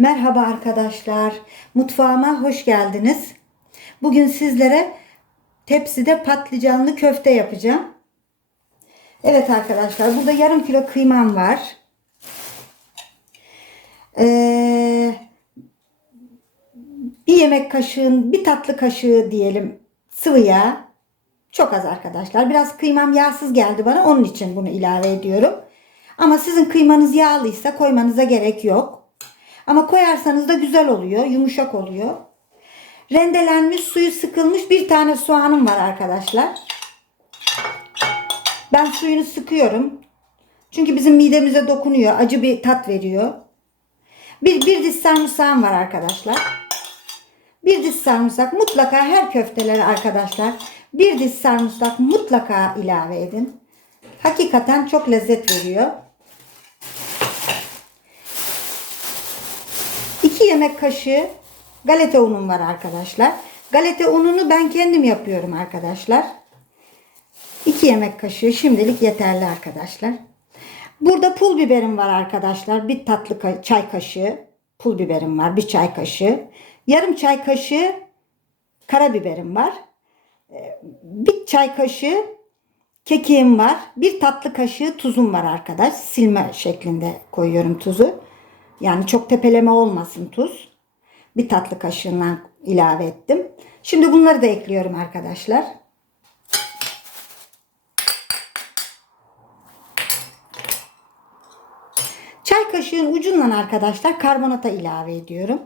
Merhaba arkadaşlar. Mutfağıma hoş geldiniz. Bugün sizlere tepside patlıcanlı köfte yapacağım. Evet arkadaşlar burada yarım kilo kıymam var. Ee, bir yemek kaşığın bir tatlı kaşığı diyelim sıvı yağ. Çok az arkadaşlar. Biraz kıymam yağsız geldi bana. Onun için bunu ilave ediyorum. Ama sizin kıymanız yağlıysa koymanıza gerek yok. Ama koyarsanız da güzel oluyor. Yumuşak oluyor. Rendelenmiş suyu sıkılmış bir tane soğanım var arkadaşlar. Ben suyunu sıkıyorum. Çünkü bizim midemize dokunuyor. Acı bir tat veriyor. Bir, bir diş sarımsağım var arkadaşlar. Bir diş sarımsak mutlaka her köftelere arkadaşlar bir diş sarımsak mutlaka ilave edin. Hakikaten çok lezzet veriyor. 2 yemek kaşığı galeta unum var arkadaşlar. Galeta ununu ben kendim yapıyorum arkadaşlar. 2 yemek kaşığı şimdilik yeterli arkadaşlar. Burada pul biberim var arkadaşlar. Bir tatlı ka- çay kaşığı pul biberim var. Bir çay kaşığı. Yarım çay kaşığı karabiberim var. Ee, Bir çay kaşığı kekiğim var. Bir tatlı kaşığı tuzum var arkadaş. Silme şeklinde koyuyorum tuzu. Yani çok tepeleme olmasın tuz. Bir tatlı kaşığından ilave ettim. Şimdi bunları da ekliyorum arkadaşlar. Çay kaşığın ucundan arkadaşlar karbonata ilave ediyorum.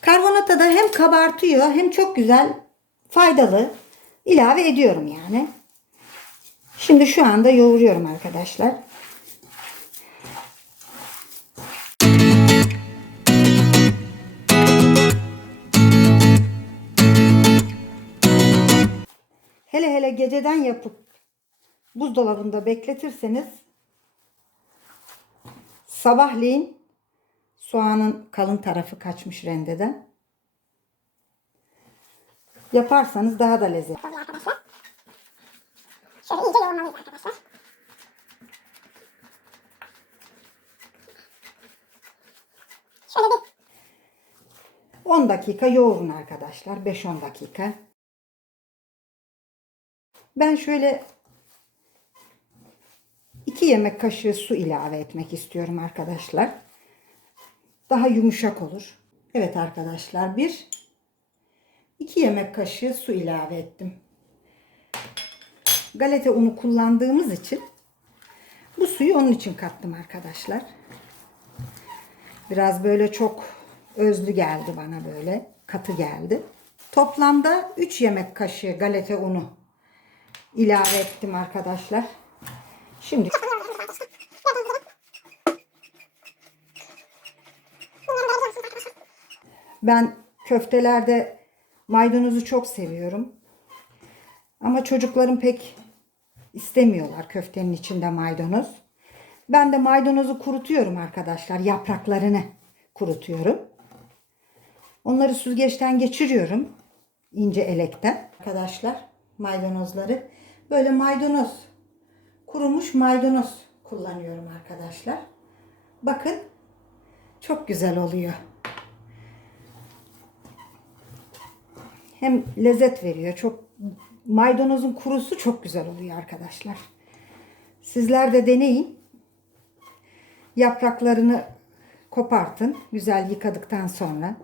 Karbonata da hem kabartıyor hem çok güzel faydalı ilave ediyorum yani. Şimdi şu anda yoğuruyorum arkadaşlar. Hele hele geceden yapıp buzdolabında bekletirseniz sabahleyin soğanın kalın tarafı kaçmış rendeden. Yaparsanız daha da lezzetli. arkadaşlar. Şöyle iyice yoğurmalıyız arkadaşlar. Şöyle bir 10 dakika yoğurun arkadaşlar. 5-10 dakika. Ben şöyle 2 yemek kaşığı su ilave etmek istiyorum arkadaşlar. Daha yumuşak olur. Evet arkadaşlar bir 2 yemek kaşığı su ilave ettim. Galeta unu kullandığımız için bu suyu onun için kattım arkadaşlar. Biraz böyle çok özlü geldi bana böyle. Katı geldi. Toplamda 3 yemek kaşığı galeta unu ilave ettim arkadaşlar. Şimdi ben köftelerde maydanozu çok seviyorum. Ama çocuklarım pek istemiyorlar köftenin içinde maydanoz. Ben de maydanozu kurutuyorum arkadaşlar. Yapraklarını kurutuyorum. Onları süzgeçten geçiriyorum. ince elekten. Arkadaşlar maydanozları böyle maydanoz kurumuş maydanoz kullanıyorum arkadaşlar. Bakın çok güzel oluyor. Hem lezzet veriyor. Çok maydanozun kurusu çok güzel oluyor arkadaşlar. Sizler de deneyin. Yapraklarını kopartın. Güzel yıkadıktan sonra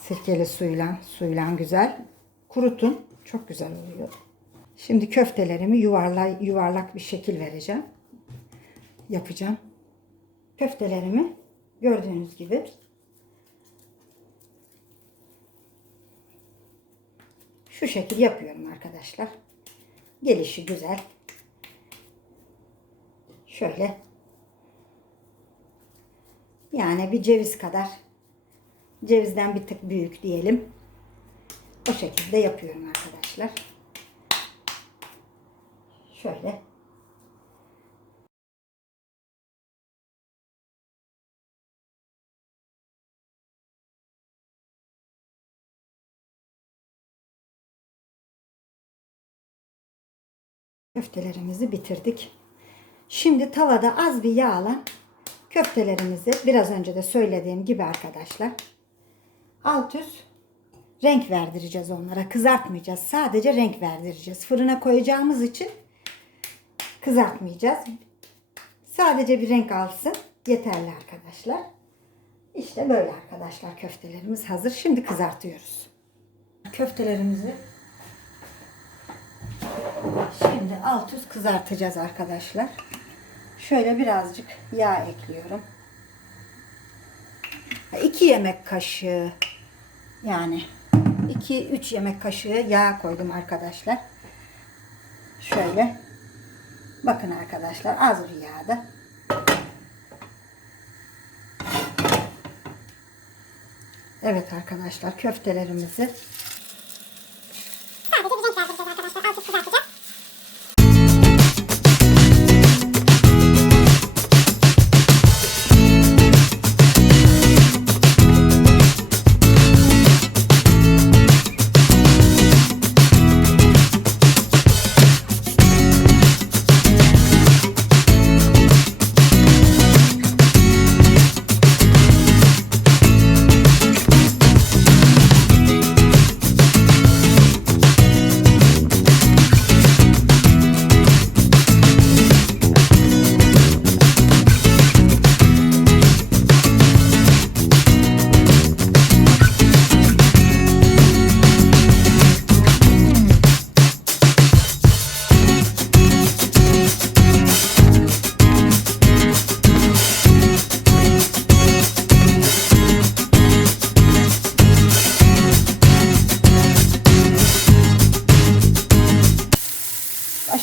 sirkeli suyla, suyla güzel kurutun. Çok güzel oluyor. Şimdi köftelerimi yuvarla, yuvarlak bir şekil vereceğim. Yapacağım. Köftelerimi gördüğünüz gibi şu şekil yapıyorum arkadaşlar. Gelişi güzel. Şöyle yani bir ceviz kadar. Cevizden bir tık büyük diyelim. O şekilde yapıyorum arkadaşlar. Şöyle. Köftelerimizi bitirdik. Şimdi tavada az bir yağla Köftelerimizi biraz önce de söylediğim gibi arkadaşlar alt üst renk verdireceğiz onlara. Kızartmayacağız. Sadece renk verdireceğiz. Fırına koyacağımız için kızartmayacağız. Sadece bir renk alsın. Yeterli arkadaşlar. İşte böyle arkadaşlar köftelerimiz hazır. Şimdi kızartıyoruz. Köftelerimizi şimdi alt üst kızartacağız arkadaşlar. Şöyle birazcık yağ ekliyorum. 2 yemek kaşığı yani 2-3 yemek kaşığı yağ koydum arkadaşlar. Şöyle bakın arkadaşlar az bir yağda. Evet arkadaşlar köftelerimizi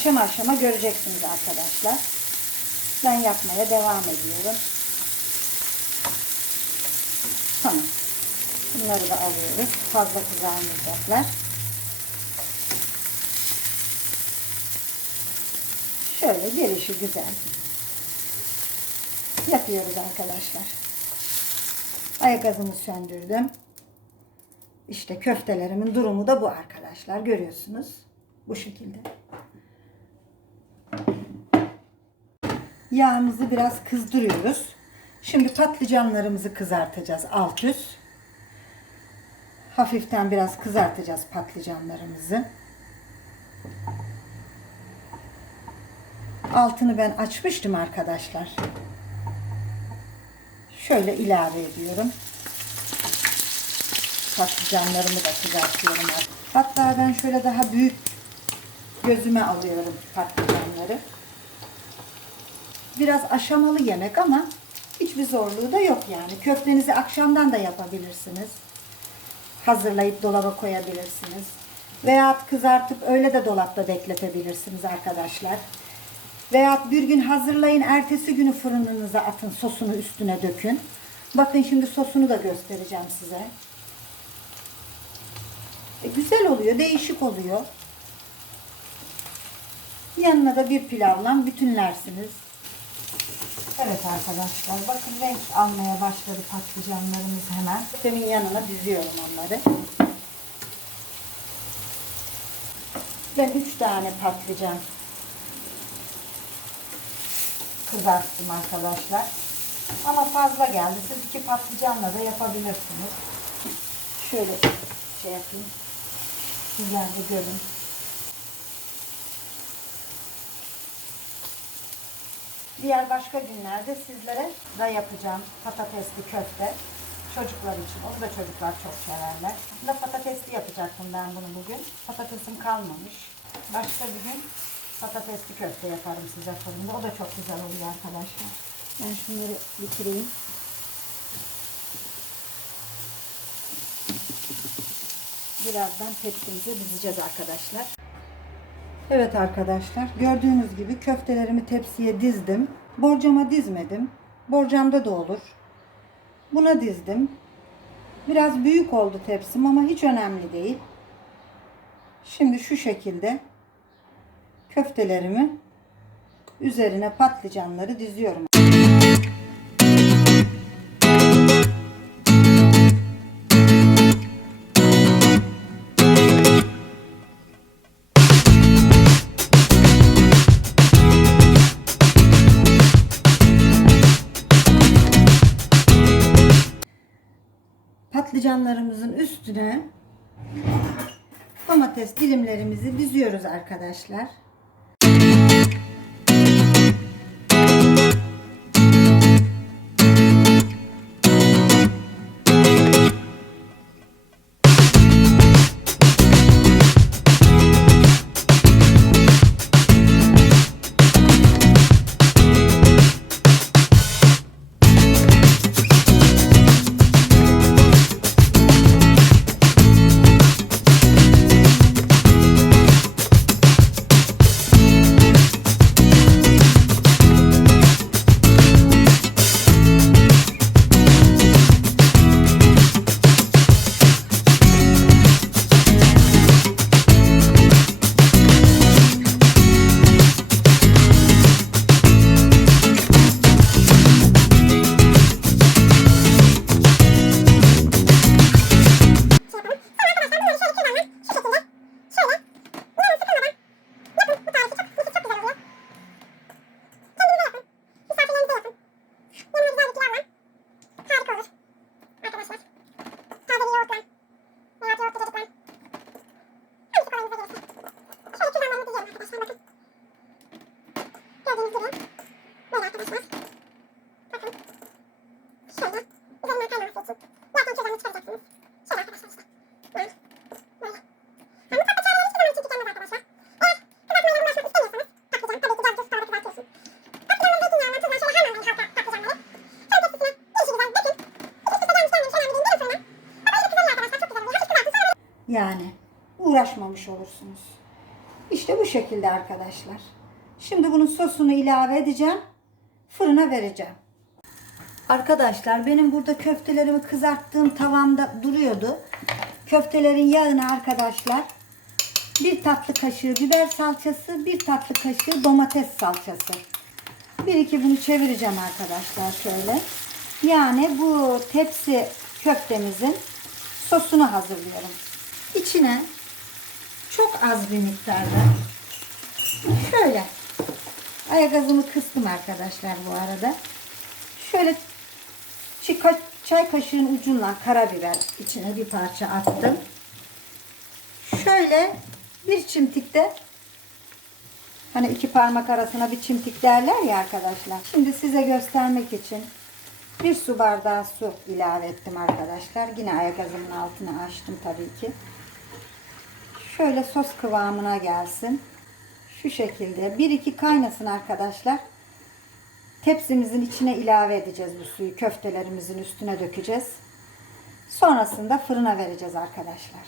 aşama aşama göreceksiniz arkadaşlar. Ben yapmaya devam ediyorum. Tamam. Bunları da alıyoruz. Fazla kızarmayacaklar. Şöyle gelişi güzel. Yapıyoruz arkadaşlar. Ayak söndürdüm. İşte köftelerimin durumu da bu arkadaşlar. Görüyorsunuz. Bu şekilde. Yağımızı biraz kızdırıyoruz. Şimdi patlıcanlarımızı kızartacağız alt üst. Hafiften biraz kızartacağız patlıcanlarımızı. Altını ben açmıştım arkadaşlar. Şöyle ilave ediyorum. Patlıcanlarımı da kızartıyorum. Hatta ben şöyle daha büyük gözüme alıyorum patlıcanları. Biraz aşamalı yemek ama hiçbir zorluğu da yok yani. Köftenizi akşamdan da yapabilirsiniz. Hazırlayıp dolaba koyabilirsiniz. Veya kızartıp öyle de dolapta bekletebilirsiniz arkadaşlar. Veya bir gün hazırlayın, ertesi günü fırınınıza atın, sosunu üstüne dökün. Bakın şimdi sosunu da göstereceğim size. E, güzel oluyor, değişik oluyor. Yanına da bir pilavla bütünlersiniz. Evet arkadaşlar bakın renk almaya başladı patlıcanlarımız hemen. Demin yanına diziyorum onları. Ben 3 tane patlıcan kızarttım arkadaşlar. Ama fazla geldi. Siz iki patlıcanla da yapabilirsiniz. Şöyle şey yapayım. Sizler de görün. Diğer başka günlerde sizlere da yapacağım patatesli köfte. Çocuklar için. Onu da çocuklar çok severler. Aslında patatesli yapacaktım ben bunu bugün. Patatesim kalmamış. Başka bir gün patatesli köfte yaparım size fırında. O da çok güzel oluyor arkadaşlar. Ben şunları bitireyim. Birazdan tepsimize dizeceğiz arkadaşlar. Evet arkadaşlar gördüğünüz gibi köftelerimi tepsiye dizdim. Borcama dizmedim. Borcamda da olur. Buna dizdim. Biraz büyük oldu tepsim ama hiç önemli değil. Şimdi şu şekilde köftelerimi üzerine patlıcanları diziyorum. Patlıcanlarımızın üstüne domates dilimlerimizi diziyoruz arkadaşlar. Yani uğraşmamış olursunuz. İşte bu şekilde arkadaşlar. Şimdi bunun sosunu ilave edeceğim. Fırına vereceğim. Arkadaşlar benim burada köftelerimi kızarttığım tavamda duruyordu. Köftelerin yağını arkadaşlar bir tatlı kaşığı biber salçası, bir tatlı kaşığı domates salçası. Bir iki bunu çevireceğim arkadaşlar şöyle. Yani bu tepsi köftemizin sosunu hazırlıyorum. İçine çok az bir miktarda şöyle ayagazımı kıstım arkadaşlar bu arada. Şöyle çay kaşığın ucundan karabiber içine bir parça attım. Şöyle bir çimtikte hani iki parmak arasına bir çimtik derler ya arkadaşlar. Şimdi size göstermek için bir su bardağı su ilave ettim arkadaşlar. Yine ayakazımın altını açtım tabii ki. Şöyle sos kıvamına gelsin. Şu şekilde. Bir iki kaynasın arkadaşlar. Tepsimizin içine ilave edeceğiz bu suyu. Köftelerimizin üstüne dökeceğiz. Sonrasında fırına vereceğiz arkadaşlar.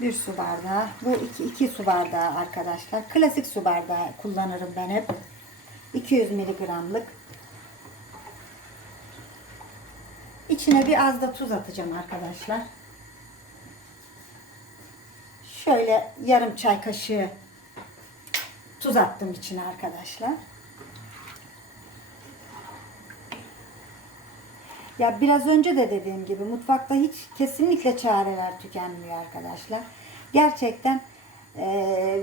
Bir su bardağı. Bu iki, iki su bardağı arkadaşlar. Klasik su bardağı kullanırım ben hep. 200 miligramlık. İçine bir az da tuz atacağım arkadaşlar. Şöyle yarım çay kaşığı tuz attım içine arkadaşlar. Ya biraz önce de dediğim gibi mutfakta hiç kesinlikle çareler tükenmiyor arkadaşlar. Gerçekten e,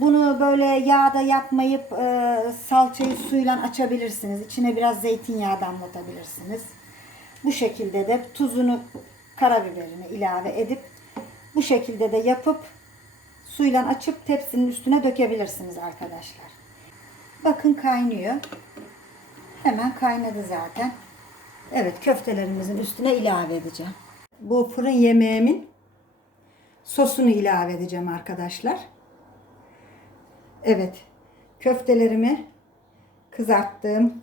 bunu böyle yağda yapmayıp e, salçayı suyla açabilirsiniz. İçine biraz zeytinyağı damlatabilirsiniz. Bu şekilde de tuzunu, karabiberini ilave edip bu şekilde de yapıp suyla açıp tepsinin üstüne dökebilirsiniz arkadaşlar. Bakın kaynıyor. Hemen kaynadı zaten. Evet köftelerimizin üstüne ilave edeceğim. Bu fırın yemeğimin sosunu ilave edeceğim arkadaşlar. Evet köftelerimi kızarttığım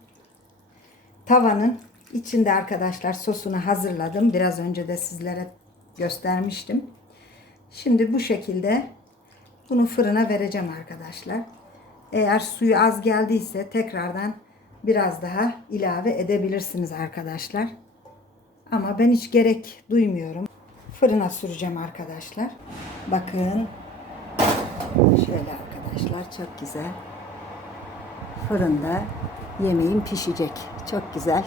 tavanın içinde arkadaşlar sosunu hazırladım. Biraz önce de sizlere göstermiştim. Şimdi bu şekilde bunu fırına vereceğim arkadaşlar. Eğer suyu az geldiyse tekrardan biraz daha ilave edebilirsiniz arkadaşlar. Ama ben hiç gerek duymuyorum. Fırına süreceğim arkadaşlar. Bakın. Şöyle arkadaşlar çok güzel. Fırında yemeğim pişecek. Çok güzel.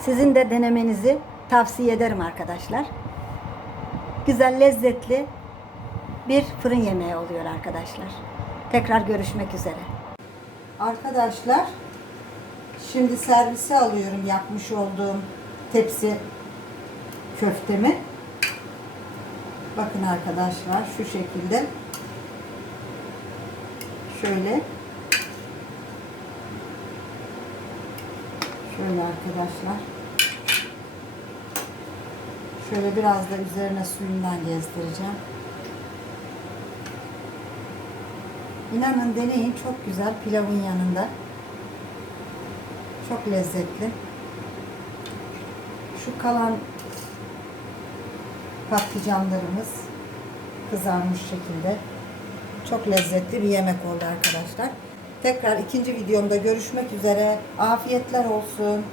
Sizin de denemenizi tavsiye ederim arkadaşlar. Güzel, lezzetli bir fırın yemeği oluyor arkadaşlar. Tekrar görüşmek üzere. Arkadaşlar, şimdi servise alıyorum yapmış olduğum tepsi köftemi. Bakın arkadaşlar şu şekilde. Şöyle. Şöyle arkadaşlar. Şöyle biraz da üzerine suyundan gezdireceğim. İnanın deneyin çok güzel pilavın yanında. Çok lezzetli. Şu kalan patlıcanlarımız kızarmış şekilde. Çok lezzetli bir yemek oldu arkadaşlar. Tekrar ikinci videomda görüşmek üzere. Afiyetler olsun.